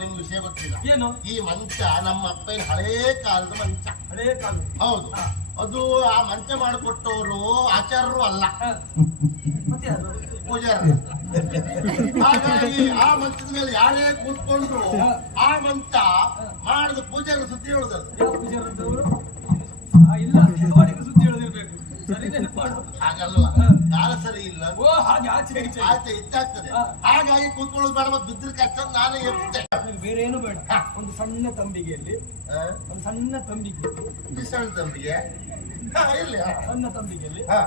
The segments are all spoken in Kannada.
ನಿಮ್ಗೆ ವಿಷಯ ಗೊತ್ತಿಲ್ಲ. ಏನು? ಈ ಮಂಚ ನಮ್ಮ ಅಪ್ಪನ ಹಳೇ ಕಾಲದ ಮಂಚ. ಹಳೇ ಕಾಲ ಹೌದು. ಅದು ಆ ಮಂಚ ಮಾಡಿಕೊಟ್ಟವರು ಆಚಾರ್ಯರು ಅಲ್ಲ. ಪೂಜಾರ್ ಮತ್ತೆ ಹಾಗಾಗಿ ಆ ಮಂಚದ ಮೇಲೆ ಯಾರೇ ಕೂತ್ಕೊಂಡ್ರು ಆ ಮಂಚ ಮಾಡಿದ ಪೂಜಾರ ಸುದ್ದಿ ಹೇಳುದದು. ಇಲ್ಲ ಅವನಿಗೆ ಸುದ್ದಿ ಹೇಳದಿರ್ಬೇಕು ಸರಿ ನೆನಪು ಮಾಡು. ಹಾಗಲ್ವ? ಕಾಲ ಸರಿ ಇಲ್ಲ. ಓ ಹಾಗೆ ಆಚೆ ಈಚೆ ಆಚೆ ಇಚ್ಚಾಗ್ತದೆ ಹಾ. ಹಾಗಾಗಿ ಕೂತ್ಕೊಳ್ಳೋದು ಬೇಡ ಮತ್ತೆ ಬಿದ್ದರೆ ಕಷ್ಟ ನಾನೇ ನಿಮ್ಗೆ ಬೇರೆ ಏನು ಬೇಡ. ಒಂದು ಸಣ್ಣ ತಂಬಿಗೆಯಲ್ಲಿ? ಒಂದು ಸಣ್ಣ ತಂಬಿಗೆ. ಸಣ್ಣ ತಂಬಿಗೆ? ಇಲ್ಲಿ. ಸಣ್ಣ ತಂಬಿಗೆಯಲ್ಲಿ ಹಾ,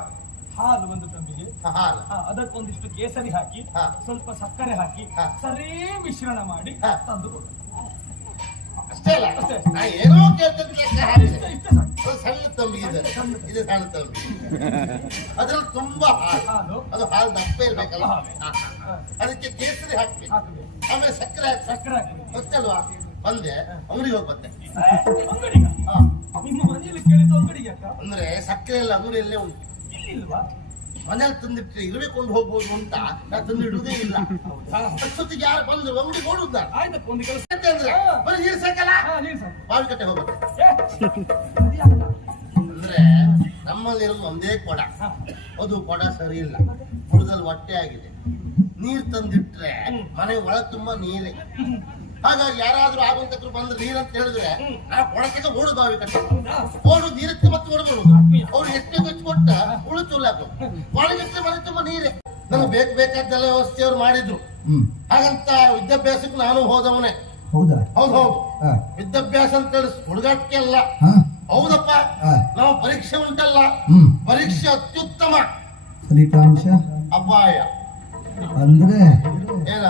ಹಾಲು ಒಂದು ತಂಬಿಗೆ. ಹಾಲು. ಅದಕ್ಕೊಂದಿಷ್ಟು ಕೇಸರಿ ಹಾಕಿ. ಸ್ವಲ್ಪ ಸಕ್ಕರೆ ಹಾಕಿ. ಸರಿ ಮಿಶ್ರಣ ಮಾಡಿ. ತಂದು ಕೊಡು ಅಷ್ಟೇ ಅಲ್ಲ. ನಾ ಏನೋ ಕೇಳ್ತಂತ ಲೆಕ್ಕ ಅದು ಸಣ್ಣ ಇದೆ. ಇದು ಸಣ್ಣ ಅದ್ರಲ್ಲಿ ತುಂಬಾ ಹಾಲು. ಅದು ಹಾಲು ದಪ್ಪ ಇರ್ಬೇಕಲ್ಲ. ಅದಕ್ಕೆ ಕೇಸರಿ ಹಾಕ್ಬೇಕು. ಆಮೇಲೆ ಸಕ್ಕರೆ ಹಾಕ್ಬೇಕು. ಸಕ್ಕರೆ ಹಾಕಬೇಕು. ಗೊತ್ತಲ್ವಾ ಬಂದೆ. ಅಂಗಡಿಗೆ ಹೋಗಿ ಬಂದೆ. ಅಂದ್ರೆ ಸಕ್ಕರೆ ಎಲ್ಲ ಅಂಗಡಿಯಲ್ಲೇ ಉಂಟು. ಮನೇಲಿ ತಂದಿಟ್ರೆ ಇರಬೇಕು ಹೋಗ್ಬೋದು ಅಂತ ನಾ ತಂದಿಡುವುದೇ ಇಲ್ಲ. ಅಷ್ಟೊತ್ತಿಗೆ ಯಾರು ಬಂದ್ರು ಅಂಗಡಿ ಕೊಡುದ ಆಯ್ತಪ್ಪ ಒಂದು ಕೆಲಸ ಅಂದ್ರೆ ಬರೀ ನೀರು ಸಾಕಲ್ಲ? ಅಂದ್ರೆ ನಮ್ಮಲ್ಲಿರೋದು ಒಂದೇ ಕೊಡ. ಅದು ಕೊಡ ಸರಿ ಇಲ್ಲ ಕುಡದಲ್ಲಿ ಹೊಟ್ಟೆ ಆಗಿದೆ. ನೀರ್ ತಂದಿಟ್ರೆ ಮನೆ ಒಳಗ್ ತುಂಬಾ ನೀರೇ. ಹಾಗಾಗಿ ಯಾರಾದ್ರೂ ಆಗುವಂತಕ್ರು ಬಂದ್ರೆ ನೀರಂತ ಹೇಳಿದ್ರೆ ನಾ ಕೊಡಕ್ಕೆ ಓಡು ಬಾವಿ ಕಟ್ಟ? ಓಡು ನೀರಕ್ಕೆ ಮತ್ತೆ ಓಡಬಹುದು ಅವ್ರು ಎಷ್ಟು ಖರ್ಚು ಕೊಟ್ಟ ಉಳು ಅದು ಒಳಗಿಟ್ರೆ ಮನೆ ತುಂಬಾ ನೀರೇ. ನನಗೆ ಬೇಕು ಬೇಕಾದ್ದೆಲ್ಲ ವ್ಯವಸ್ಥೆ ಅವ್ರು ಮಾಡಿದ್ರು. ಹಾಗಂತ ವಿದ್ಯಾಭ್ಯಾಸಕ್ಕೆ ನಾನು ಹೋದವನೇ. ಹೌದಾ? ಹೌದು ಹೌದು. ಹಾ. ವಿದ್ಯಾಭ್ಯಾಸ ಅಂತ ಹೇಳಿ ಹುಡುಗಾಟಿಕೆ ಅಲ್ಲ. ಹಾ. ಹೌದಪ್ಪ. ಹಾ. ನಮ್ಮ ಪರೀಕ್ಷೆ ಉಂಟಲ್ಲ. ಹ್ಮ್. ಪರೀಕ್ಷೆ ಅತ್ಯುತ್ತಮ. ಫಲಿತಾಂಶ? ಅಪಾಯ. ಅಂದ್ರೆ ಏನ?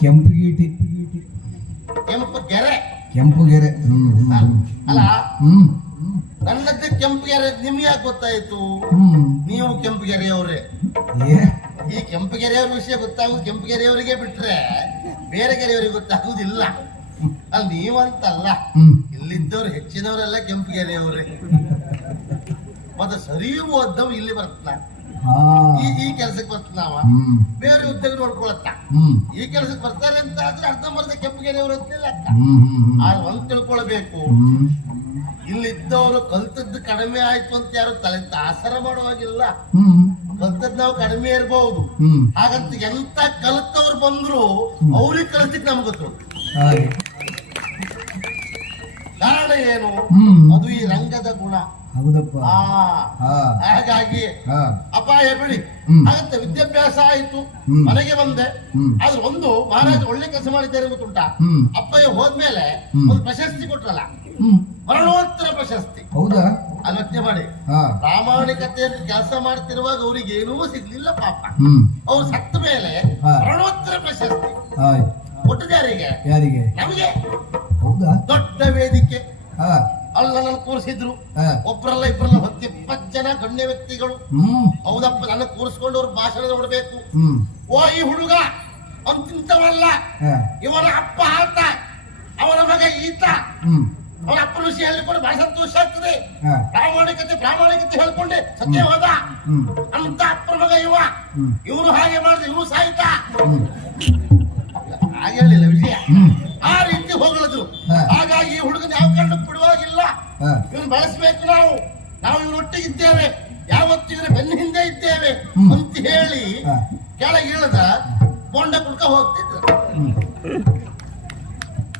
ಕೆಂಪುಗೀಟಿ ಕೆಂಪು ಗೆರೆ. ಕೆಂಪುಗೆರೆ ಹ್ಮ್ ಹ್ಮ್ ಹ್ಮ್. ಅಲ್ಲ ಹ್ಮ್. ನನ್ನದ್ದು ಕೆಂಪು ಗೆರೆ ನಿಮ್ಗೆ ಯಾಕೆ ಗೊತ್ತಾಯ್ತು? ಹ್ಮ್. ನೀವು ಕೆಂಪು ಗೆರೆಯವರೇ. ಏ? ಈ ಕೆಂಪು ಗೆರೆಯವ್ರ ವಿಷಯ ಗೊತ್ತಾಗುದು ಕೆಂಪು ಗೆರೆಯವರಿಗೆ ಬಿಟ್ರೆ ಬೇರೆ ಗೆರೆಯವರಿಗೆ ಗೊತ್ತಾಗುದಿಲ್ಲ ಅಲ್ಲಿ ನೀವು ಅಂತಲ್ಲ. ಇಲ್ಲಿದ್ದವ್ರು ಹೆಚ್ಚಿನವರೆಲ್ಲ ಕೆಂಪು ಅವ್ರೆ ಮತ್ತೆ ಸರಿ ಓದ್ದವ್ ಇಲ್ಲಿ ಬರ್ತಾನ ಈ ಈ ಕೆಲ್ಸಕ್ಕೆ ಬರ್ತಾವ ಬೇರೆ ಉದ್ಯೋಗ ನೋಡ್ಕೊಳತ್ತ. ಈ ಕೆಲಸಕ್ಕೆ ಬರ್ತಾರೆ ಅಂತ ಆದ್ರೆ ಅರ್ಧಂಬರ್ಧ ಕೆಂಪು ಅವ್ರು ಅಂತಿಲ್ಲ ಆದ್ರೆ ಒಂದ್ ತಿಳ್ಕೊಳ್ಬೇಕು. ಇಲ್ಲಿದ್ದವರು ಕಲ್ತದ್ದು ಕಡಿಮೆ ಆಯ್ತು ಅಂತ ಯಾರು ತಲೆ ಆಸರ ಮಾಡುವಾಗಿಲ್ಲ. ಹ್ಮ್. ಕಲ್ತದ್ ನಾವು ಕಡಿಮೆ ಇರಬಹುದು ಹಾಗಂತ ಎಂತ ಕಲ್ತವ್ರು ಬಂದ್ರು ಅವ್ರಿಗೆ ಕಲಿಸ್ಲಿಕ್ಕೆ ನಮ್ಗೆ ಗೊತ್ತು. ಕಾರಣ ಏನು? ಅದು ಈ ರಂಗದ ಗುಣ. ಹೌದಪ್ಪ. ಹಾಗಾಗಿ ಹಾ. ಅಪಾಯ ಬಿಡಿ. ಆಗತ್ತೆ ಹಾಗಂತ ವಿದ್ಯಾಭ್ಯಾಸ ಆಯ್ತು. ಮನೆಗೆ ಬಂದೆ. ಆದ್ರೆ ಒಂದು ಮಹಾರಾಜ ಒಳ್ಳೆ ಕೆಲಸ ಮಾಡಿದ್ದಾರೆ ಗೊತ್ತುಂಟಾ ಅಪ್ಪಯ್ಯ ಹೋದ್ಮೇಲೆ. ಒಂದು ಪ್ರಶಸ್ತಿ ಕೊಟ್ರಲ್ಲ? ಮರಣೋತ್ತರ ಪ್ರಶಸ್ತಿ. ಹೌದಾ? ಆಲೋಚನೆ ಮಾಡಿ. ಹಾ. ಪ್ರಾಮಾಣಿಕತೆಯಲ್ಲಿ ಕೆಲಸ ಮಾಡ್ತಿರುವಾಗ ಅವ್ರಿಗೆ ಏನೂ ಸಿಗ್ಲಿಲ್ಲ ಪಾಪ. ಅವ್ರು ಸತ್ತ ಮೇಲೆ. ಮರಣೋತ್ತರ ಪ್ರಶಸ್ತಿ. ಕೊಟ್ಟಿದ್ದಾರೆ ಯಾರಿಗೆ? ನಮಗೆ. ಹೌದಾ? ದೊಡ್ಡ ವೇದಿಕೆ. ಅಲ್ಲ ನನ್ನ ಕೂರಿಸಿದ್ರು. ಒಬ್ಬರಲ್ಲ ಇಬ್ಬರಲ್ಲ ಹತ್ತು ಇಪ್ಪತ್ತು ಜನ ಗಣ್ಯ ವ್ಯಕ್ತಿಗಳು. ಹೌದಪ್ಪ ನನ್ನ ಕೂರಿಸ್ಕೊಂಡು ಅವ್ರ ಭಾಷಣ ನೋಡ್ಬೇಕು. ಓ ಈ ಹುಡುಗ ಅಂತಿಂತವಲ್ಲ. ಇವನ ಅಪ್ಪ ಆತ ಅವನ ಮಗ ಈತ. ಅವನ ಅಪ್ಪ ಋಷಿ ಹೇಳಿಕೊಂಡು ಬಹಳ ಸಂತೋಷ ಆಗ್ತದೆ. ಪ್ರಾಮಾಣಿಕತೆ ಪ್ರಾಮಾಣಿಕತೆ ಹೇಳ್ಕೊಂಡೆ. ಸತ್ಯ ಹೋದ ಅಂತ ಅಪ್ಪನ ಮಗ ಇವ. ಇವನು ಹಾಗೆ ಮಾಡಿದ್ರೆ ಇವನು ಸಾಯ್ತಾ. ಹಾಗೆ ಹೇಳಿಲ್ಲ ವಿಷಯ. ಆ ರೀತಿ ಹೋಗಲದು ಹಾಗಾಗಿ ಈ ಹುಡುಗನ ಯಾವ ಕಣ್ಣು ಬಿಡುವಾಗಿಲ್ಲ. ಇವನು ಬಳಸಬೇಕು ನಾವು. ನಾವು ಇವನೊಟ್ಟಿಗಿದ್ದೇವೆ ಯಾವತ್ತು ಇವರ ಬೆನ್ನ ಹಿಂದೆ ಇದ್ದೇವೆ ಅಂತ ಹೇಳಿ. ಕೆಳಗೆ ಇಳದ ಕೊಂಡ ಕುಡ್ಕ ಹೋಗ್ತಿದ್ರು.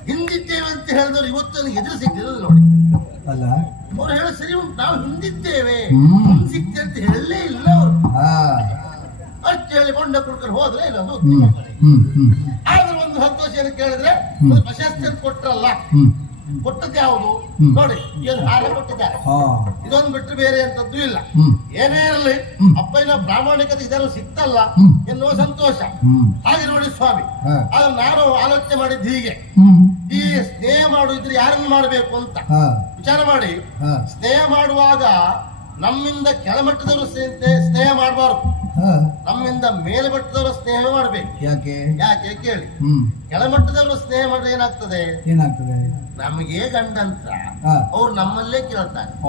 ಹಿಂದಿದ್ದೇವೆ ಅಂತ ಹೇಳಿದವ್ರು ಇವತ್ತು ನನಗೆ ಎದುರು ಸಿಗ್ಲಿಲ್ಲ ನೋಡಿ. ಅಲ್ಲ. ಅವ್ರು ಹೇಳೋ ಸರಿ ಉಂಟು. ನಾವು ಹಿಂದಿದ್ದೇವೆ. ಸಿಗ್ತೇವೆ ಅಂತ ಹೇಳಲೇ ಇಲ್ಲ ಅವರು. ಅಷ್ಟು ಹೇಳಿ ಕೊಂಡ ಕುಡ್ಕೊಂಡು ಹೋದ್ರೆ ಇಲ್ಲ ಆದ್ರೆ ಒಂದು ಸಂತೋಷ ಏನು ಕೇಳಿದ್ರೆ ಪ್ರಶಸ್ತಿ ಕೊಟ್ರಲ್ಲ ಕೊಟ್ಟದ್ದು ಯಾವುದು? ನೋಡಿ ಏನು ಹಾರ ಕೊಟ್ಟಿದ್ದಾರೆ ಇದೊಂದು ಬಿಟ್ಟು ಬೇರೆ ಅಂತದ್ದು ಇಲ್ಲ. ಏನೇ ಇರಲಿ ಅಪ್ಪ ಅಪ್ಪನ ಪ್ರಾಮಾಣಿಕತೆ ಇದೆಲ್ಲ ಸಿಕ್ತಲ್ಲ. ಎನ್ನುವ ಸಂತೋಷ. ಹಾಗೆ ನೋಡಿ ಸ್ವಾಮಿ ಅದು ಆದ್ರೆ ನಾನು ಆಲೋಚನೆ ಮಾಡಿದ್ದು ಹೀಗೆ. ಈ ಸ್ನೇಹ ಮಾಡುವುದ್ರೆ ಯಾರನ್ನು ಮಾಡಬೇಕು ಅಂತ? ವಿಚಾರ ಮಾಡಿ. ಸ್ನೇಹ ಮಾಡುವಾಗ ನಮ್ಮಿಂದ ಕೆಳಮಟ್ಟದವರು ಸ್ನೇಹ ಮಾಡಬಾರ್ದು. ನಮ್ಮಿಂದ ಮೇಲ್ಮಟ್ಟದವರ ಸ್ನೇಹ ಮಾಡ್ಬೇಕು. ಯಾಕೆ? ಯಾಕೆ ಕೇಳಿ? ಹ್ಮ್. ಕೆಳಮಟ್ಟದವರು ಸ್ನೇಹ ಮಾಡಿದ್ರೆ ಏನಾಗ್ತದೆ? ಏನಾಗ್ತದೆ? ನಮಗೆ ಗಂಡಂತ್ರ. ಹಾ. ಅವ್ರು ನಮ್ಮಲ್ಲೇ ಕೇಳ್ತಾರೆ.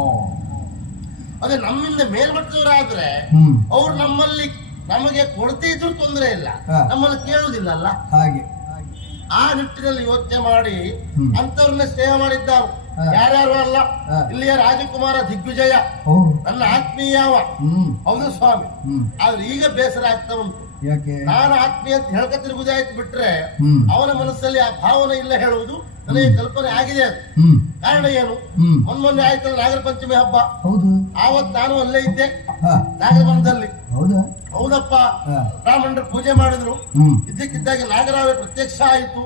ಅದೇ ನಮ್ಮಿಂದ ಮೇಲ್ಮಟ್ಟದವರಾದ್ರೆ ಅವ್ರು ನಮ್ಮಲ್ಲಿ ನಮಗೆ ಕೊಡದೇ ಇದ್ರು ತೊಂದರೆ ಇಲ್ಲ. ನಮ್ಮಲ್ಲಿ ಕೇಳುದಿಲ್ಲ ಅಲ್ಲ ಹಾಗೆ. ಆ ನಿಟ್ಟಿನಲ್ಲಿ ಯೋಚನೆ ಮಾಡಿ. ಅಂತವ್ರನ್ನ ಸ್ನೇಹ ಮಾಡಿದ್ದಾರು. ಯಾರ್ಯಾರು ಅಲ್ಲ. ಇಲ್ಲಿಯ ರಾಜಕುಮಾರ ದಿಗ್ವಿಜಯ. ನನ್ನ ಆತ್ಮೀಯವ ಹೌದು ಸ್ವಾಮಿ. ಆದ್ರೆ ಈಗ ಬೇಸರ ಆಗ್ತಾ ಉಂಟು. ಯಾಕೆ? ನಾನು ಆತ್ಮೀಯ ಅಂತ ಹೇಳ್ಕ ತಿರುಗುದಾಯ್ತು ಬಿಟ್ರೆ ಅವನ ಮನಸ್ಸಲ್ಲಿ ಆ ಭಾವನೆ ಇಲ್ಲ ಹೇಳುವುದು ನನಗೆ ಕಲ್ಪನೆ ಆಗಿದೆ ಅದು. ಕಾರಣ ಏನು? ಒಂದ್ ಮೊನ್ನೆ ಆಯ್ತಲ್ಲ ನಾಗರ ಪಂಚಮಿ ಹಬ್ಬ. ಹೌದು. ಆವತ್ ನಾನು ಅಲ್ಲೇ ಇದ್ದೆ. ನಾಗರ ಹೌದಾ? ಹೌದಪ್ಪ. ಬ್ರಾಹ್ಮಣರು ಪೂಜೆ ಮಾಡಿದ್ರು. ಇದ್ದಕ್ಕಿದ್ದಾಗ ನಾಗರಾವೆ ಪ್ರತ್ಯಕ್ಷ ಆಯಿತು.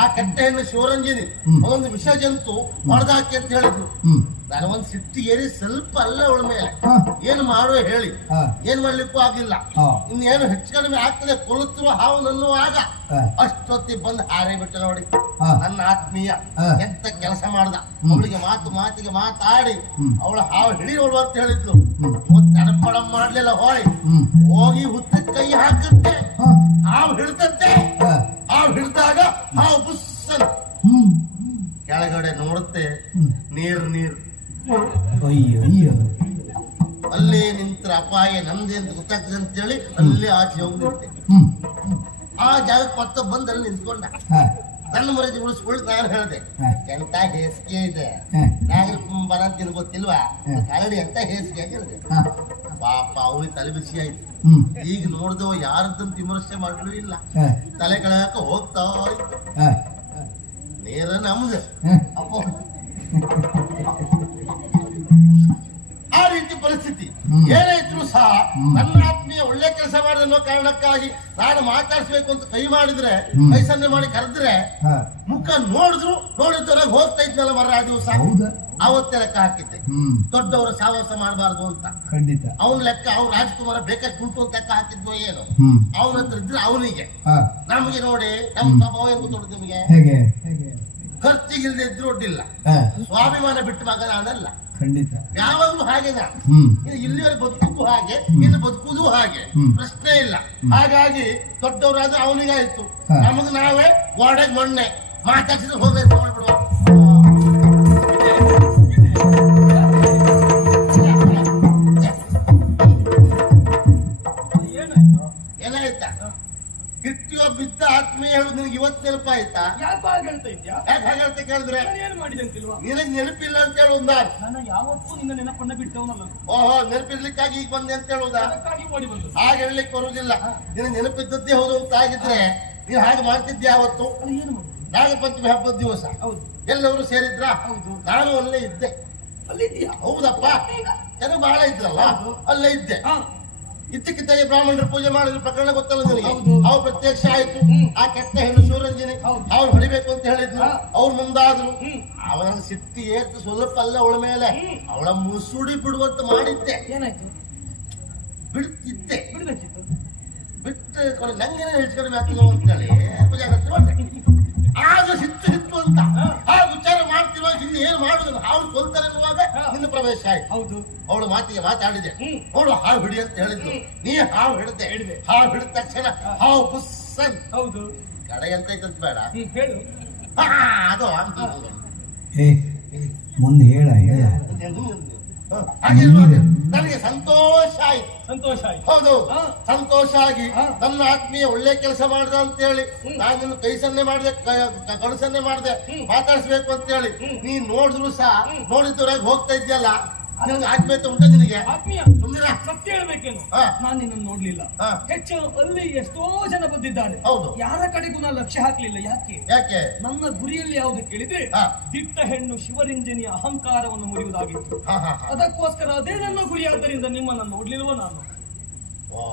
ಆ ಕಟ್ಟೆಯನ್ನು ಶಿವರಂಜನಿ. ಅದೊಂದು ವಿಷ ಜಂತು ಹೊಡೆದಾಕಿ ಅಂತ ಹೇಳಿದ್ರು. ಹ್ಮ್. ನಾನು ಒಂದ್ ಸಿಟ್ಟು ಏರಿ ಸ್ವಲ್ಪ ಅಲ್ಲ ಅವಳ ಮೇಲೆ. ಏನು ಮಾಡುವ ಹೇಳಿ. ಏನ್ ಮಾಡ್ಲಿಕ್ಕೂ ಆಗಿಲ್ಲ. ಇನ್ನೇನು ಹೆಚ್ಚು ಕಡಿಮೆ ಆಗ್ತದೆ ಕೊಲುತ್ತಿರುವ ಹಾವು ನನ್ನುವಾಗ. ಅಷ್ಟೊತ್ತಿ ಬಂದು ಹಾರಿ ಬಿಟ್ಟ ನೋಡಿ ನನ್ನ ಆತ್ಮೀಯ. ಎಂತ ಕೆಲಸ ಮಾಡ್ದ. ಅವಳಿಗೆ ಮಾತು ಮಾತಿಗೆ ಮಾತಾಡಿ. ಅವಳ ಹಾವು ಹಿಡಿಯೋಳು ಅಂತ ಹೇಳಿದ್ಲು. ತಡಪಡ ಮಾಡ್ಲಿಲ್ಲ ಹೋಯ್. ಹೋಗಿ ಹುತ್ತ ಕೈ ಹಾಕುತ್ತೆ. ಹಾವು ಹಿಡ್ತತ್ತೆ. ಹಾ. ಹಾವು ಹಿಡ್ದಾಗ ಹಾವು ಬುಸ್ಸನ್. ಕೆಳಗಡೆ ನೋಡುತ್ತೆ. ನೀರ್ ನೀರ್. ಅಯ್ಯೋ ಅಯ್ಯೋ. ಅಲ್ಲೇ ನಿಂತ್ರ ಅಪಾಯ ನಮ್ದೆ ಅಂತ ಗೊತ್ತಾಗ್ತದೆ ಅಂತ ಹೇಳಿ ಅಲ್ಲೇ ಆಚೆ ಹೋಗ್ಬಿಡುತ್ತೆ ಆ ಜಾಗಕ್ಕೆ ಮತ್ತೆ ಬಂದು ಅಲ್ಲಿ ನಿಂತ್ಕೊಂಡ. ನನ್ನ ಮರದಿ ಉಳಿಸ್ಕೊಳ್ ನಾನು ಹೇಳಿದೆ. ಎಂತ ಹೇಸಿಗೆ ಇದೆ? ನಾಗರ ಬರ ಅಂತ ಗೊತ್ತಿಲ್ವಾ? ಹ್ಮ್. ಎಂತ ಹೇಸಿಗೆ ಹೇಳಿದೆ ಪಾಪ ತಲೆ ಬಿಸಿ ಆಯ್ತು. ಈಗ ನೋಡ್ದವ ಯಾರದ್ದನ್ನು ವಿಮರ್ಶೆ ಮಾಡಲು ಇಲ್ಲ. ತಲೆ ಕೆಳಕ ಹೋಗ್ತಾ ಇತ್ತು. ನೇರ ನಮ್ದು ಅಪ್ಪ. ಆ ರೀತಿ ಪರಿಸ್ಥಿತಿ. ಏನೇ ಇದ್ರು ಸಹ. ನನ್ನ ಆತ್ಮೀಯ ಒಳ್ಳೆ ಕೆಲಸ ಮಾಡಿದ ಅನ್ನೋ ಕಾರಣಕ್ಕಾಗಿ ನಾನು ಮಾತಾಡ್ಸ್ಬೇಕು ಅಂತ ಕೈ ಮಾಡಿದ್ರೆ ಕೈಸನ್ನೆ ಮಾಡಿ ಕರೆದ್ರೆ ಮುಖ ನೋಡಿದ್ರು ನೋಡಿದ್ರೆ ಹೋಗ್ತಾ ಇದ್ನಲ್ಲ ಮರ ಆ ದಿವಸ ಹೌದಾ? ಅವತ್ತೇ ಲೆಕ್ಕ ಹಾಕಿದ್ದೆ. ದೊಡ್ಡವರು ಸಾವಾಸ ಮಾಡಬಾರ್ದು ಅಂತ. ಖಂಡಿತ. ಅವ್ನ ಲೆಕ್ಕ ಅವ್ನು ರಾಜ್ಕುಮಾರ ಬೇಕಾಗಿ ಉಂಟು ಅಂತ ಲೆಕ್ಕ ಹಾಕಿದ್ನೋ ಏನು. ಅವನತ್ರ ಅವನ ಹತ್ರ ಇದ್ರೆ ಅವನಿಗೆ. ನಮಗೆ ನೋಡಿ ನಮ್ಮ. ಸ್ವಭಾವ ಏನು ಗೊತ್ತುಂಟು ನಿಮಗೆ? ಖರ್ಚಿಗಿಲ್ದೆ ಇದ್ರು ಒಡ್ಡಿಲ್ಲ. ಸ್ವಾಭಿಮಾನ ಬಿಟ್ಟು ಮಗ ನಾನಲ್ಲ. ಖಂಡಿತ. ಯಾವಾಗಲೂ ಹಾಗೆ ಇಲ್ಲಿವರೆಗೆ ಬದುಕುದು ಹಾಗೆ ಇಲ್ಲಿ ಬದುಕುದು ಹಾಗೆ. ಪ್ರಶ್ನೆ ಇಲ್ಲ. ಹಾಗಾಗಿ ದೊಡ್ಡವರಾದ್ರೆ ಅವನಿಗಾಯ್ತು. ನಮಗ್ ನಾವೇ ಗೋಡೆಗೆ ಮೊನ್ನೆ ಮಾತಾಡ್ಸಿದ್ರೆ ಹೋಗ್ಬೇಕು ನೋಡ್ಬಿಡುವ ಏನಾಯ್ತು? ಏನಾಯ್ತಾ ಕಿಟ್ಟಿಯೋ ಬಿದ್ದ ಆತ್ಮೀಯ ಹೇಳುದು ನಿನಗೆ ಇವತ್ತು ನೆನಪಾಯ್ತಾ? ಯಾಕೆ ಹಾಗೆ ಹೇಳ್ತಾ ಇದ್ಯಾ ಯಾಕೆ ಹಾಗೆ ಕೇಳಿದ್ರೆ? ನಾನು ಏನು ಮಾಡಿದೆ ಅಂತಿಲ್ವಾ? ನಿನಗೆ ನೆನಪಿಲ್ಲ ಅಂತ ಹೇಳುದು ನಾನು ನಾನು ಯಾವತ್ತೂ ನಿನ್ನ ನೆನಪನ್ನ ಬಿಟ್ಟವನಲ್ಲ. ಓಹೋ ನೆನಪಿರ್ಲಿಕ್ಕಾಗಿ ಈಗ ಬಂದೆ ಅಂತ ಅದಕ್ಕಾಗಿ ಓಡಿ ಬಂದು. ಹಾಗೆ ಹೇಳಲಿಕ್ಕೆ ಬರುವುದಿಲ್ಲ. ನಿನಗೆ ನೆನಪಿದ್ದದ್ದೇ ಹೌದು ಆಗಿದ್ರೆ ನೀನು ಹಾಗೆ ಮಾಡ್ತಿದ್ದೆ ಯಾವತ್ತು ಏನು ಮಾಡಿದೆ ನಾಗ ಪಂಚಮಿ ಹಬ್ಬದ ದಿವಸ. ಹೌದು. ಎಲ್ಲವರು ಸೇರಿದ್ರ? ಹೌದು. ನಾನು ಅಲ್ಲೇ ಇದ್ದೆ. ಅಲ್ಲಿದ್ದೀಯಾ ಹೌದಪ್ಪ. ಜನ ಬಹಳ ಇದ್ರಲ್ಲ? ಅಲ್ಲೇ ಇದ್ದೆ. ಹಾ. ಇದ್ದಕ್ಕಿದ್ದಾಗೆ ಬ್ರಾಹ್ಮಣರು ಪೂಜೆ ಮಾಡಿದ್ರು ಪ್ರಕರಣ ಗೊತ್ತಲ್ಲ ನಿನಗೆ. ಅವ್ರು ಪ್ರತ್ಯಕ್ಷ ಆಯ್ತು. ಆ ಕೆಟ್ಟ ಹೆಣ್ಣು ಸೂರಂಜನಿ. ಅವ್ರು ಹೊಡಿಬೇಕು ಅಂತ ಹೇಳಿದ್ರು. ಅವ್ರು ಮುಂದಾದ್ರು. ಅವನ ಸಿಟ್ಟಿ ಏರ್ತು ಸ್ವಲ್ಪ ಅಲ್ಲ ಅವಳ ಮೇಲೆ. ಅವಳ ಮುಸುಡಿ ಬಿಡುವಂತ ಮಾಡಿದ್ದೆ. ಏನಾಯ್ತು? ಬಿಡ್ತಿದ್ದೆ. ಬಿಡ್ಬೇಕಿತ್ತು. ಬಿಟ್ಟು ನಂಗೆ ನಂಗೇನೆ ಹೆಚ್ಚು ಕಡಿಮೆ ಆಗ್ತದೆ ಅಂತ ಹೇಳಿ ಪೂಜೆ. ಆಗ ಸಿಟ್ಟು ಹಿತ್ತು ಅಂತ. ಆ ವಿಚಾರ ಮಾಡ್ತಿರುವಾಗ ಇನ್ನು ಏನು ಮಾಡುದು ಅವ್ರು ಕೊಲ್ತಾರೆ ಅನ್ನುವಾಗ ನಿನ್ನ ಪ್ರವೇಶ ಆಯ್ತು. ಹೌದು. ಅವಳ ಮಾತಿಗೆ ಮಾತಾಡಿದೆ. ಅವಳು ಹಾವು ಹಿಡಿ ಅಂತ ಹೇಳಿದ್ಲು ನೀ ಹಾವು ಹಿಡಿದೆ. ಹಿಡಿದೆ. ಹಾವು ಹಿಡಿದ ತಕ್ಷಣ ಹಾವು ಬುಸ್ ಹೌದು. ಕಡೆ ಎಂತ ಐತಂತ ಬೇಡ. ಹೇಳು. ಅದು ಮುಂದೆ ಹೇಳ ಹೇಳ. ನನಗೆ ಸಂತೋಷ ಆಯ್ತು ಸಂತೋಷ ಆಯ್ತು ಹೌದು. ಸಂತೋಷ ಆಗಿ. ನನ್ನ ಆತ್ಮೀಯ ಒಳ್ಳೆ ಕೆಲಸ ಮಾಡ್ದ ಅಂತ ಹೇಳಿ. ನಾನು ನಿನ್ನ ಕೈ ಸನ್ನೆ ಮಾಡಿದೆ ಕಳಸನ್ನೆ ಮಾಡಿದೆ ಹ್ಮ್. ಮಾತಾಡಿಸ್ಬೇಕು ಅಂತ ಹೇಳಿ. ನೀನ್ ನೋಡಿದ್ರು ಸಹ ಹ್ಮ್. ನೋಡಿದ್ದವ್ರಾಗ ಹೋಗ್ತಾ ಇದ್ಯಲ್ಲ ಆತ್ಮೀಯತೆ ಉಂಟ ನಿನಗೆ? ಆತ್ಮೀಯ. ಸತ್ಯ ಹೇಳ್ಬೇಕೇನು. ನಾನು ನಿನ್ನನ್ನು ನೋಡ್ಲಿಲ್ಲ. ಹೆಚ್ಚು ಅಲ್ಲಿ ಎಷ್ಟೋ ಜನ ಬಂದಿದ್ದಾರೆ. ಹೌದು. ಯಾರ ಕಡೆಗೂ ನಾನು ಲಕ್ಷ್ಯ ಹಾಕ್ಲಿಲ್ಲ? ಯಾಕೆ? ಯಾಕೆ? ನನ್ನ ಗುರಿಯಲ್ಲಿ ಯಾವ್ದು ಕೇಳಿದ್ರೆ. ದಿಟ್ಟ ಹೆಣ್ಣು ಶಿವರಂಜನಿಯ ಅಹಂಕಾರವನ್ನು ಮುರಿಯುವುದಾಗಿತ್ತು. ಅದಕ್ಕೋಸ್ಕರ ಅದೇ ನನ್ನ ಗುರಿ. ಆದ್ದರಿಂದ ನಿಮ್ಮನ್ನು ನೋಡ್ಲಿಲ್ವ ನಾನು?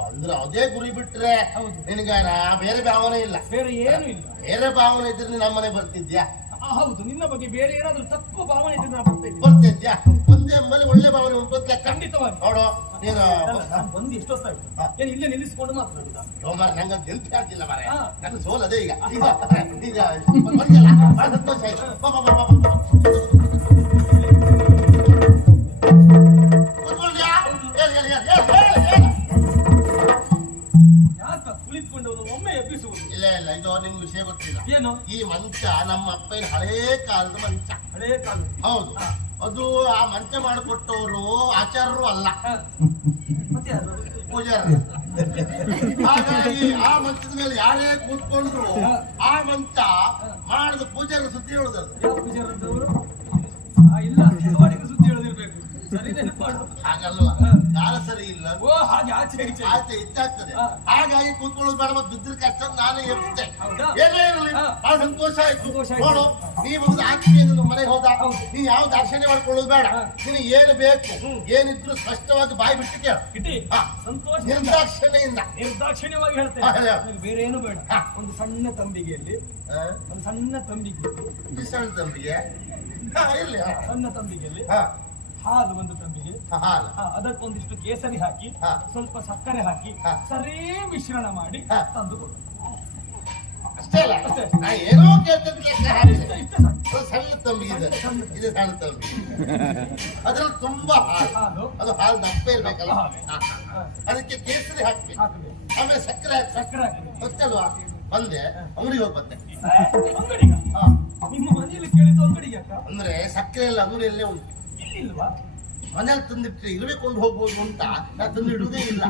ಅಂದ್ರೆ ಅದೇ ಗುರಿ ಬಿಟ್ರೆ ಹೌದು. ನಿನಗ ನಾ- ಬೇರೆ ಭಾವನೆ ಇಲ್ಲ. ಬೇರೆ ಏನು ಇಲ್ಲ. ಬೇರೆ ಭಾವನೆ ಇದ್ರೆ ನೀನ್ ನಮ್ಮನೆ ಬರ್ತಿದ್ಯಾ? ಹೌದು ನಿನ್ನ ಬಗ್ಗೆ ಬೇರೆ ಏನಾದ್ರೂ ತಪ್ಪು ಭಾವನೆ ಇದ್ರೆ ನಾನು ಬರ್ತಾ ಇದ್ದೆ. ಬರ್ತಿದ್ಯಾ ಒಂದೇ ಮನೆ ಒಳ್ಳೆ ಭಾವನೆ ಉಂಟು ಲೆಕ್ಕ ಖಂಡಿತವಾಗಿ ನೋಡು ನೀನು ಅಲ್ಲ, ನಾನು ಬಂದು ಹಾ. ಏನು ಇಲ್ಲೇ ನಿಲ್ಲಿಸಿಕೊಂಡು ಮಾತ್ರ ಸೋಮವಾರ ನಂಗೆ ನೆನ್ಪು ಆಗ್ತಿಲ್ಲ ಮಾರೆ ಹಾ. ನನ್ನ ಸೋಲ್ ಅದೇ ಈಗ ಈಗ ಈಗ ಬಂದಿಲ್ಲ ಬಹಳ ಸಂತೋಷ ಆಯ್ತು ಬಾ, ಬಾ, ಬಾ, ಬಾ, ಬಾ. ಕೂತ್ಕೊಳ್ತೀಯಾ? ಕುಳಿತುಕೊಂಡವನು ಒಮ್ಮೆ ಎಬ್ಬಿಸುವುದು. ಇಲ್ಲ ಇಲ್ಲ ಇದು ನಿಮ್ಗೆ ವಿಷಯ ಗೊತ್ತಿಲ್ಲ. ಏನು? ಈ ಮಂಚ ನಮ್ಮ ಅಪ್ಪನ ಹಳೇ ಕಾಲದ ಮಂಚ. ಹಳೇ ಕಾಲ ಹೌದು. ಅದು ಆ ಮಂಚ ಮಾಡಿಕೊಟ್ಟವರು ಆಚಾರ್ಯರು ಅಲ್ಲ. ಮತ್ತೆ ಯಾರು? ಪೂಜಾರ ಹಾಗಾಗಿ ಆ ಮಂಚದ ಮೇಲೆ ಯಾರೇ ಕೂತ್ಕೊಂಡ್ರು ಆ ಮಂಚ ಮಾಡಿದ ಪೂಜಾರಿ ಸುದ್ದಿ ಹೇಳುದ ಯಾವ ಅಂತವರು? ಆ ಇಲ್ಲ. ಶಿವಾಡಿಗೆ ಸುದ್ದಿ ಹೇಳದಿರ್ಬೇಕು. ಸರಿ ನೆನಪಾಡು ಹಾಗಲ್ವಾ ಕಾಲ ಸರಿ ಇಲ್ಲ. ಓ ಹಾಗೆ ಆಚೆ ಈಚೆ. ಇದ್ದಾಗ್ತದೆ ಹಾ. ಹಾಗಾಗಿ ಕೂತ್ಕೊಳ್ಳೋದು ಬೇಡ ಮತ್ತೆ ಬಿದ್ದರೆ ಕಷ್ಟ ನಾನೇ ಎಬ್ಬಿದೆ ಏನೇ ಇರಲಿ. ಬಹಳ ಸಂತೋಷ ಆಯ್ತು. ನೋಡು ನೀ ಒಂದು ಆತ್ಮೀಯ ಮನೆಗೆ ಹೋದ. ನೀ ಯಾವ ದಾಕ್ಷಣ್ಯ ಮಾಡ್ಕೊಳ್ಳೋದು ಬೇಡ. ನೀ ಏನು ಬೇಕು ಏನಿದ್ರು ಸ್ಪಷ್ಟವಾಗಿ ಬಾಯಿ ಬಿಟ್ಟು ಕೇಳು. ಸಂತೋಷ. ನಿರ್ದಾಕ್ಷಣ್ಯದಿಂದ. ನಿರ್ದಾಕ್ಷಣ್ಯವಾಗಿ ಹೇಳ್ತೇನೆ. ಬೇರೆ ಏನು ಬೇಡ. ಒಂದು ಸಣ್ಣ ತಂಬಿಗೆಯಲ್ಲಿ? ಒಂದು ಸಣ್ಣ ತಂಬಿಗೆ. ಸಣ್ಣ ತಂಬಿಗೆ. ಸಣ್ಣ ತಂಬಿಗೆಯಲ್ಲಿ. ಹಾ, ಹಾಲು ಒಂದು ತಂಬಿಗೆ. ಅದಕ್ಕೊಂದಿಷ್ಟು ಕೇಸರಿ ಹಾಕಿ ಸ್ವಲ್ಪ ಸಕ್ಕರೆ ಹಾಕಿ. ಸರಿ ಮಿಶ್ರಣ ಮಾಡಿ. ತಂದು ಕೊಡು. ಅಷ್ಟೇ ಅಲ್ಲ. ಅಷ್ಟೇ. ಏನೋ ಸಣ್ಣ ತಂಬಿಗೆ ಇದೆ. ಸಣ್ಣ. ತಂಬಿಗೆ. ಅದ್ರಲ್ಲಿ ತುಂಬಾ ಹಾಲು. ಅದು ಹಾಲು ದಪ್ಪ ಇರ್ಬೇಕಲ್ಲ. ಅದಕ್ಕೆ ಕೇಸರಿ ಹಾಕ್ಬೇಕು. ಆಮೇಲೆ ಸಕ್ಕರೆ ಸಕ್ಕರೆ ಹಾಕಬೇಕು. ಗೊತ್ತಲ್ವಾ ಬಂದೆ. ಅಂಗಡಿಗೆ ಹೋಗಿ ಬಂದೆ. ನಿಮ್ಮ ಮನೆಯಲ್ಲಿ ಕೇಳಿದ್ದು ಅಂಗಡಿಗೆ ಅಂದ್ರೆ ಸಕ್ಕರೆ ಎಲ್ಲ ಅಂಗಡಿಯಲ್ಲೇ ಉಂಟು. ಇಲ್ಲಿಲ್ವಾ ಮನೇಲಿ ತಂದಿಟ್ರೆ ಇರಬೇಕು ಹೋಗ್ಬೋದು ಅಂತ ನಾ ತಂದಿಡುವುದೇ ಇಲ್ಲ?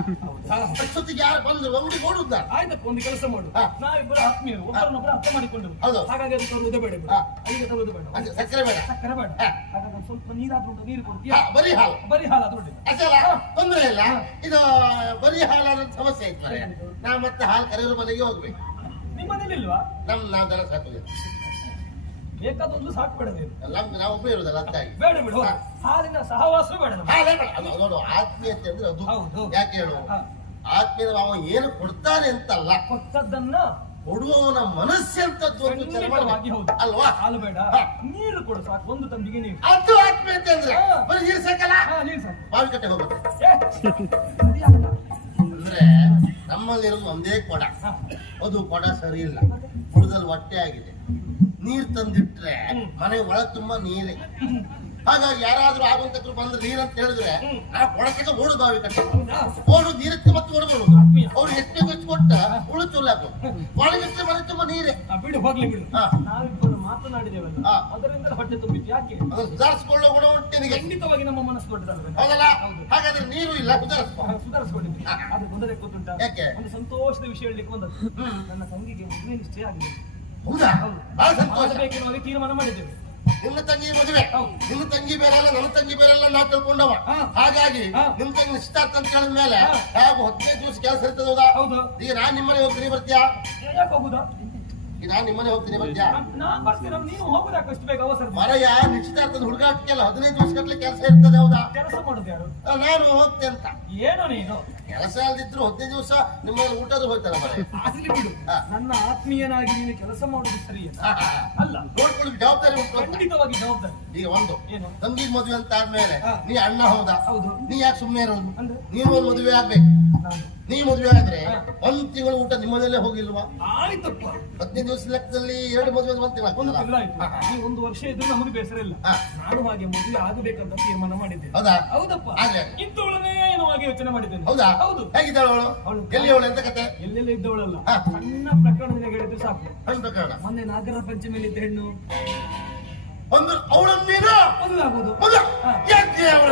ಅಷ್ಟೊತ್ತಿಗೆ ಯಾರು ಬಂದ್ರು ಅಂಗಡಿ ಓಡುದ ಆಯ್ತಪ್ಪ ಒಂದು ಕೆಲಸ ಮಾಡು. ನಾವಿಬ್ಬರು ಆತ್ಮೀಯರು ಒಬ್ಬರನ್ನೊಬ್ಬರು ಅರ್ಥ ಮಾಡಿಕೊಂಡು ಹೌದು. ಹಾಗಾಗಿ ಅದು ತರುವುದೇ ಬೇಡ ಬಿಡು. ಅಲ್ಲಿಗೆ ತರುವುದು ಬೇಡ. ಸಕ್ಕರೆ ಬೇಡ. ಸಕ್ಕರೆ ಬೇಡ. ಹಾಗಾದ್ರೆ ಸ್ವಲ್ಪ ನೀರಾದ್ರೂ ಉಂಟು ನೀರು ಕೊಡ್ತೀಯ? ಬರೀ ಹಾಲು ಬರೀ ಹಾಲು ಅದು ಒಳ್ಳೆದು. ತೊಂದರೆ ಇಲ್ಲ. ಇದು ಬರೀ ಹಾಲಾದ ಸಮಸ್ಯೆ ಐತೆ ಮನೆ ನಾ ಮತ್ತೆ ಹಾಲು ಕರೆಯೋರು ಮನೆಗೆ ಹೋಗ್ಬೇಕು. ನಿಮ್ಮ ಮನೇಲಿ ಇಲ್ವಾ ನಮ್ ನಾವು ದನ ಸಾಕೋದಿಲ್ಲ ಬೇಕಾದೊಂದು ಸಾಕು ಬೇಡ ನೀನು. ನಮ್ ನಾವು ಒಬ್ಬ ಇರೋದಲ್ಲ ಅಂತಾಗಿ ಬೇಡ ಬಿಡು. ಹಾಲಿನ ಸಹವಾಸ ಬೇಡ ನಮ್ಗೆ. ಹಾಲೇ ಬೇಡ ಅದು ನೋಡು ಆತ್ಮೀಯತೆ ಅಂದ್ರೆ ಅದು. ಹೌದು. ಯಾಕೆ ಹೇಳು? ಹಾ. ಆತ್ಮೀಯ ಅವ ಏನು ಕೊಡ್ತಾನೆ ಅಂತಲ್ಲ. ಕೊಟ್ಟದ್ದನ್ನ ಕೊಡುವವನ ಮನಸ್ಸೆಂತದ್ದು ಅಂತ ವಿಚಾರ ಖಂಡಿತವಾಗಿ ಮಾಡ್ಬೇಕು. ಹೌದು. ಅಲ್ವಾ? ಹಾಲು ಬೇಡ. ಹಾ. ನೀರು ಕೊಡು ಸಾಕು ಒಂದು ತಂಬಿಗೆ ನೀರು. ಅದು ಆತ್ಮೀಯತೆ ಅಂದ್ರೆ. ಹಾ. ಬರೀ ನೀರು ಸಾಕಲ್ಲ? ಹಾ ನೀರು ಸಾಕು. ಮಾವಿಕಟ್ಟೆ ಹೋಗುತ್ತೆ ಏ, ಅಂದ್ರೆ ನಮ್ಮಲ್ಲಿರೋದು ಒಂದೇ ಕೊಡ. ಹಾ. ಅದು ಕೊಡ ಸರಿ ಇಲ್ಲ. ಕುಡಿದಲ್ಲಿ ಹೊಟ್ಟೆ ಆಗಿದೆ. ನೀರ್ ತಂದಿಟ್ರೆ ಮನೆ ಒಳ ತುಂಬಾ ನೀರೇ. ಹಾಗಾಗಿ ಯಾರಾದ್ರೂ ಆಗುವಂತಕ್ರು ಬಂದ್ರೆ ನೀರ್ ಅಂತ ಹೇಳಿದ್ರೆ ಆ ಒಳಕ್ಕೆ ಓಡು ಬಾವಿ ಕಟ್ಟ? ಓಡು ನೀರಕ್ಕೆ ಮತ್ತೆ ಓಡಬಹುದು. ಅವ್ರು ಎಷ್ಟು ಹೆಚ್ಚು ಕೊಟ್ಟ ಉಳು ಚೊಲ್ಲಾಕು ಒಳಗಿಟ್ರೆ ಮನೆ ತುಂಬಾ ನೀರೇ. ಬಿಡು ಹೋಗ್ಲಿ ಬಿಡು. ನಾವಿಬ್ಬರು ಮಾತನಾಡಿದೇವಲ್ಲ ಅದರಿಂದ ಹೊಟ್ಟೆ ತುಂಬಿತ್ತು. ಯಾಕೆ? ಅದನ್ನು ಸುಧಾರಿಸ್ಕೊಳ್ಳೋ ಗುಣ ಉಂಟು ನಿನಗೆ. ಖಂಡಿತವಾಗಿ ನಮ್ಮ ಮನಸ್ಸು ಹೌದಲ್ಲ? ಹಾಗಾದ್ರೆ ನೀರು ಇಲ್ಲ ಸುಧಾರಿಸ್ಕೊ. ಸುಧಾರಿಸ್ಕೊಂಡಿದ್ವಿ. ಅದು ಮೊದಲೇ ಗೊತ್ತುಂಟ ಯಾಕೆ? ಒಂದು ಸಂತೋಷದ ವಿಷಯ ಹೇಳಲಿಕ್ಕೆ ಒಂದು ನನ್ನ ತಂಗಿಗೆ ಮದುವೆ ನಿಶ್ಚಯ ಆಗಿದೆ. ಹೌದಾ? ಬಹಳ ಸಂತೋಷ. ಮಾಡಬೇಕೆನ್ನುವಾಗ ತೀರ್ಮಾನ ಮಾಡಿದ್ದೇವೆ. ನಿನ್ನ ತಂಗಿ ಮದುವೆ. ನಿಮ್ಮ ನಿನ್ನ ತಂಗಿ ಬೇರೆ ಅಲ್ಲ ನನ್ನ ತಂಗಿ ಬೇರೆ ಅಲ್ಲ ನಾ ತಿಳ್ಕೊಂಡವ. ಹಾಗಾಗಿ. ನಿಮ್ ತಂಗಿ ನಿಶ್ಚಿತಾರ್ಥ ಅಂತ ಹೇಳಿದ ಮೇಲೆ. ಹೇಗೂ ಹದಿನೈದು ದಿವಸ ಕೆಲಸ ಇರ್ತದ ಹೌದಾ. ಈಗ ನಾನ್ ನಿಮ್ಮನೆ ಹೋಗ್ತೀನಿ ಬರ್ತೀಯಾ? ಹೋಗುದಾ? ನಾನ್ ನಿಮ್ಮನೆ ಹೋಗ್ತೀನಿ ಬರ್ತೀನಿ ನೀನು ಹೋಗುದಾಕ ಅಷ್ಟು ಬೇಗ ಅವಸರ ಮರಯ ನಿಶ್ಚಿತಾರ್ಥದ ಹುಡುಗಾಟಕ್ಕೆಲ್ಲ ಹದಿನೈದು ದಿವಸ ಗಟ್ಟಲೆ ಕೆಲಸ ಇರ್ತದೆ ಹೌದಾ? ಕೆಲಸ ಮಾಡುದು ಯಾರು? ನಾನು ಹೋಗ್ತೆ ಅಂತ. ಏನು ನೀನು? ಕೆಲಸ ಅಲ್ದಿದ್ರು ಹದಿನೈದು ದಿವಸ ನಿಮ್ಮಲ್ಲಿ ಊಟದ ಆಗ್ಲಿ ಬಿಡು. ನನ್ನ ಆತ್ಮೀಯನಾಗಿ ನೀನು ಕೆಲಸ ಮಾಡುದು ಸರಿ. ಅಲ್ಲ. ನೋಡ್ಕೊಳ್ಳಿ ಜವಾಬ್ದಾರಿ ಉಂಟು ಖಂಡಿತವಾಗಿ ಜವಾಬ್ದಾರಿ. ಈಗ ಒಂದು ಏನು? ತಂಗಿ ಮದುವೆ ಅಂತ ಆದ್ಮೇಲೆ. ನೀ ಅಣ್ಣ ಹೌದಾ? ಹೌದು. ನೀ ಯಾಕೆ ಸುಮ್ಮನೆ ಇರೋದು? ನೀನು ಒಂದು ಮದುವೆ ಆಗ್ಬೇಕು. ನೀ ಮದುವೆ ಆದ್ರೆ. ಒಂದ್ ತಿಂಗಳು ಊಟ ನಿಮ್ಮದಲ್ಲೇ ಹೋಗಿಲ್ವಾ? ಆಯ್ತಪ್ಪ. ಹದಿನೈದು ದಿವಸ ಲೆಕ್ಕದಲ್ಲಿ ಎರಡು ಮದುವೆ ಒಂದ್ ತಿಂಗಳ ಒಂದು. ಈ ವರ್ಷ ಇದ್ರೂ ನಮಗೆ ಬೇಸರ ಇಲ್ಲ. ನಾನು ಹಾಗೆ ಮದುವೆ ಆಗಬೇಕಂತ ತೀರ್ಮಾನ ಮಾಡಿದ್ದೆ. ಹೌದಾ? ಹೌದಪ್ಪ. ಇಂಥವಳನ್ನೇ ಏನೋ ಹಾಗೆ ಯೋಚನೆ ಮಾಡಿದ್ದೇನೆ. ಹೌದಾ? ಹೌದು. ಹೇಗಿದ್ದಾಳು ಅವಳು? ಅವಳು ಎಲ್ಲಿ ಅವಳು ಎಂತ ಕತೆ? ಎಲ್ಲೆಲ್ಲ ಇದ್ದವಳಲ್ಲ. ಸಣ್ಣ ಪ್ರಕರಣ ಹೇಳಿದ್ರೆ ಸಾಕು. ಸಣ್ಣ ಪ್ರಕರಣ? ಮೊನ್ನೆ ನಾಗರ ಪಂಚಮಿಯಲ್ಲಿ ಇದ್ದ ಹೆಣ್ಣು. ಒಂದು ಅವಳನ್ನು ನೀನು ಮದುವೆ ಆಗುದು ಯಾಕೆ ಅವಳ?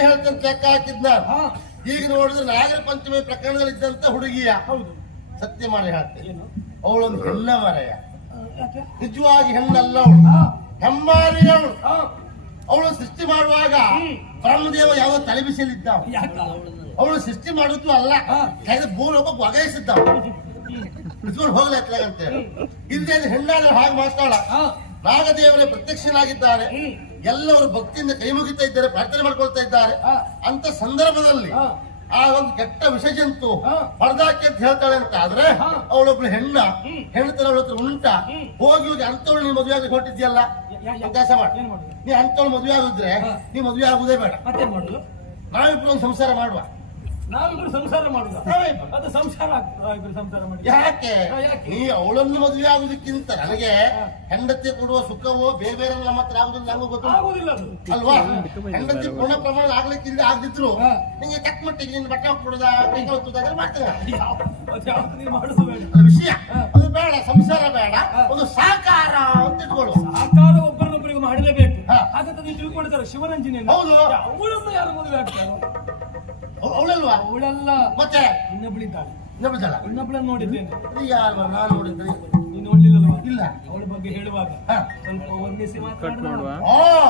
ಹೇಳ್ತಂತ ಲೆಕ್ಕ ಹಾಕಿದ್ನ. ಈಗ ನೋಡಿದ್ರೆ ನಾಗರ ಪಂಚಮಿ ಪ್ರಕರಣದಲ್ಲಿ ಇದ್ದಂತ ಹುಡುಗಿಯ. ಹೌದು. ಸತ್ಯ ಮಾಡಿ ಹೇಳ್ತೇನೆ. ಅವಳೊಂದು ಹೆಣ್ಣ ಮರೆಯ ನಿಜವಾಗಿ ಹೆಣ್ಣಲ್ಲ ಅವಳು. ಹೆಮ್ಮಾರಿ ಅವಳು. ಅವಳು ಸೃಷ್ಟಿ ಮಾಡುವಾಗ ಬ್ರಹ್ಮದೇವ ಯಾವ ತಲೆ ಬಿಸಿಲಿದ್ದ ಅವಳು ಸೃಷ್ಟಿ ಮಾಡುದು ಅಲ್ಲ. ಹಾ. ಕೈದ ಭೂಲೋಕ ಬಗೈಸಿದ್ದ ಬಿಸ್ಕೊಂಡು ಹೋಗ್ಲಿ ಅತ್ಲಾಗಂತೆ ಇಲ್ಲದೆ ಹೆಣ್ಣಾದ ಹಾಗೆ ಮಾಡ್ತಾಳ ನಾಗದೇವರೇ ಪ್ರತ್ಯಕ್ಷನಾಗಿದ್ದಾರೆ. ಎಲ್ಲರೂ ಎಲ್ಲವರು ಭಕ್ತಿಯಿಂದ ಕೈ ಮುಗಿತಾ ಇದ್ದಾರೆ ಪ್ರಾರ್ಥನೆ ಮಾಡ್ಕೊಳ್ತಾ ಇದ್ದಾರೆ. ಅಂತ ಸಂದರ್ಭದಲ್ಲಿ ಆ ಒಂದು ಕೆಟ್ಟ ವಿಷ ಜಂತು. ಅಂತ ಹೇಳ್ತಾಳೆ ಅಂತ ಆದ್ರೆ. ಅವಳೊಬ್ಳು ಹೆಣ್ಣ ಹೇಳ್ತಾರೆ ಹೆಣ್ತರ ಅವಳ ಹತ್ರ ಉಂಟ. ಹೋಗಿ ಹೋಗಿ ಅಂತವಳು ನೀನ್ ಮದುವೆ ಆಗಿ ಹೊಟ್ಟಿದ್ಯಲ್ಲ ಅಭ್ಯಾಸ ಮಾಡಿ. ನೀ ಅಂತವಳು ಮದುವೆ ಆಗುದ್ರೆ ನೀ ಮದುವೆ ಆಗುದೇ ಬೇಡ. ನಾವಿಬ್ರು ಒಂದು ಸಂಸಾರ ಮಾಡುವ. ನಾವಿಬ್ರು ಸಂಸಾರ ಮಾಡುದ. ಅದು ಸಂಸಾರ ಆಗ್ತದ ಇಬ್ರು ಸಂಸಾರ ಮಾಡಿ. ಯಾಕೆ? ಯಾಕೆ? ನೀ ಅವಳನ್ನು ಮದುವೆ ಆಗುದಕ್ಕಿಂತ ನನಗೆ ಹೆಂಡತಿ ಕೊಡುವ ಸುಖವೋ ಬೇರೆ ಬೇರೆ ನಮ್ಮ ಹತ್ರ ಆಗುದಿಲ್ಲ ನನಗೂ ಗೊತ್ತು ಅದು. ಅಲ್ವಾ? ಹೆಂಡತಿ ಪೂರ್ಣ ಪ್ರಮಾಣ ಆಗ್ಲಿಕ್ಕಿಲ್ಲ ಆಗದಿದ್ರು. ನಿಂಗೆ ತಕ್ಕ ಮಟ್ಟಿಗೆ ನಿನ್ನ ಬಟ್ಟೆ ಕೊಡುದ ಕೈ ಮಾಡ್ತೇನೆ ವಿಷಯ. ಅದು ಬೇಡ ಸಂಸಾರ ಬೇಡ. ಒಂದು ಸಾಕಾರ ಅಂತ ಇಟ್ಕೊಳ್ಳು. ಸಾಕಾರ ಒಬ್ಬರನ್ನೊಬ್ಬರಿಗೆ ಮಾಡಲೇಬೇಕು. ಹಾ. ಹಾಗಂತ ನೀವು ತಿಳ್ಕೊಳ್ತಾರೆ ಶಿವರಂಜನೆ ಹೌದು. ಅವಳನ್ನು ಯಾರು ಮದುವೆ ಆಗ್ತಾರೆ? ಅವಳಲ್ವಾ? ಅವಳೆಲ್ಲ. ಮತ್ತೆ? ಇನ್ನೊಬ್ಳಿದ್ದಾಳೆ ಇನ್ನೊಬ್ಳನ್ನು ನೋಡಿದ್ದೇನೆ. ಯಾರು ನಾನು ನೋಡಿದ್ರೆ ನೀನು ನೋಡ್ಲಿಲ್ಲಲ್ವಾ? ಇಲ್ಲ. ಅವಳ ಬಗ್ಗೆ ಹೇಳುವಾಗ. ಸ್ವಲ್ಪ ಕಟ್ ಮಾತನಾಡುವ ಆ